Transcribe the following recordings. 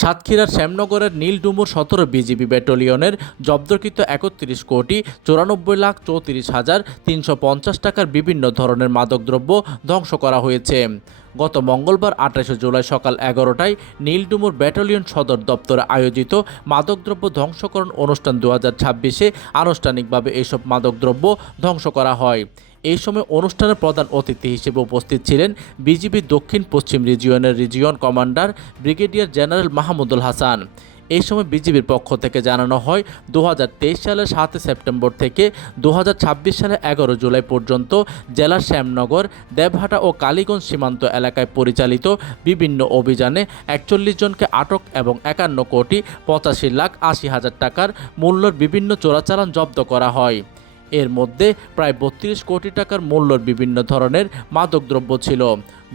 সাতক্ষীরার শ্যামনগরের নীলডুমুর ১৭ বিজিবি ব্যাটালিয়নের জব্দকৃত ৩১,৯৪,৩৪,৩৫০ টাকার বিভিন্ন ধরনের মাদকদ্রব্য ধ্বংস করা হয়েছে। গত মঙ্গলবার ২৮ জুলাই সকাল ১১টায় নীলডুমুর ব্যাটালিয়ন সদর দপ্তরে আয়োজিত মাদকদ্রব্য ধ্বংসকরণ অনুষ্ঠান ২০২৬-এ আনুষ্ঠানিকভাবে এসব মাদকদ্রব্য ধ্বংস করা হয়। এই সময় অনুষ্ঠানের প্রধান অতিথি হিসেবে উপস্থিত ছিলেন বিজিবি দক্ষিণ পশ্চিম রিজিয়নের region commander brigadier general Mahmudul Hasan. এই সময় বিজিবির পক্ষ থেকে জানানো হয় ২০২৩ সালের ৭ সেপ্টেম্বর থেকে ২০২৬ সালের ১১ জুলাই পর্যন্ত জেলার শ্যামনগর, দেবহাটা ও কালীগঞ্জ সীমান্ত এলাকায় পরিচালিত বিভিন্ন অভিযানে ৪১ জনকে আটক এবং ৫১,৮৫,৮০,০০০ টাকার মূল্যের বিভিন্ন চোরাচালান জব্দ করা হয়। এর মধ্যে প্রায় ৩২ কোটি টাকার মূল্যের বিভিন্ন ধরনের মাদকদ্রব্য ছিল।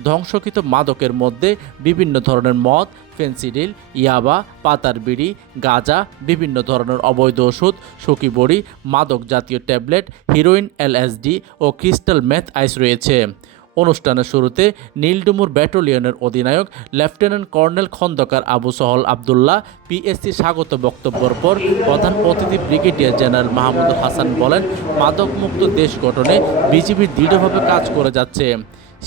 ধ্বংসকৃত মাদকের মধ্যে বিভিন্ন ধরনের মদ, ফেন্সিডিল, ইয়াবা, পাতার বিড়ি, গাঁজা, বিভিন্ন ধরনের অবৈধ ওষুধ, সখী বড়ি, মাদক জাতীয় ট্যাবলেট, হিরোইন, এলএসডি ও ক্রিস্টাল মেথ আইস রয়েছে। অনুষ্ঠানের শুরুতে নীলডুমুর ব্যাটালিয়নের অধিনায়ক lieutenant colonel Khandakar Abu Sahal Abdullah PSC স্বাগত বক্তব্যের পর প্রধান অতিথি ব্রিগেডিয়ার জেনারেল মাহমুদুল হাসান বলেন, মাদকমুক্ত দেশ গঠনে বিজিবি দৃঢ়ভাবে কাজ করে যাচ্ছে।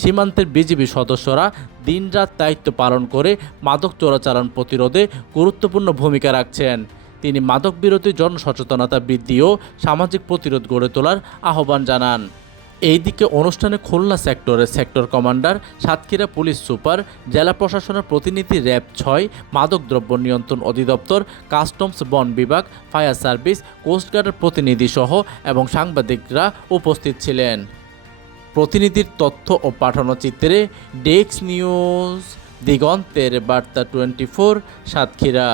সীমান্তের বিজিবি সদস্যরা দিনরাত দায়িত্ব পালন করে মাদক চোরাচালান প্রতিরোধে গুরুত্বপূর্ণ ভূমিকা রাখছেন। তিনি মাদক বিরোধী জনসচেতনতা বৃদ্ধি ও সামাজিক প্রতিরোধ গড়ে তোলার আহ্বান জানান। এইদিকে অনুষ্ঠানে খুলনা সেক্টরের sector commander, Satkhira police super, জেলা প্রশাসনের প্রতিনিধি, র্যাব ৬, মাদকদ্রব্য নিয়ন্ত্রণ অধিদপ্তর, কাস্টমস বন বিভাগ, ফায়ার সার্ভিস, কোস্টগার্ডের প্রতিনিধি সহ এবং সাংবাদিকরা উপস্থিত ছিলেন। প্রতিনিধির তথ্য ও পাঠানো চিত্রে ডেস্ক নিউজ, দিগন্তের বার্তা 24, সাতক্ষীরা।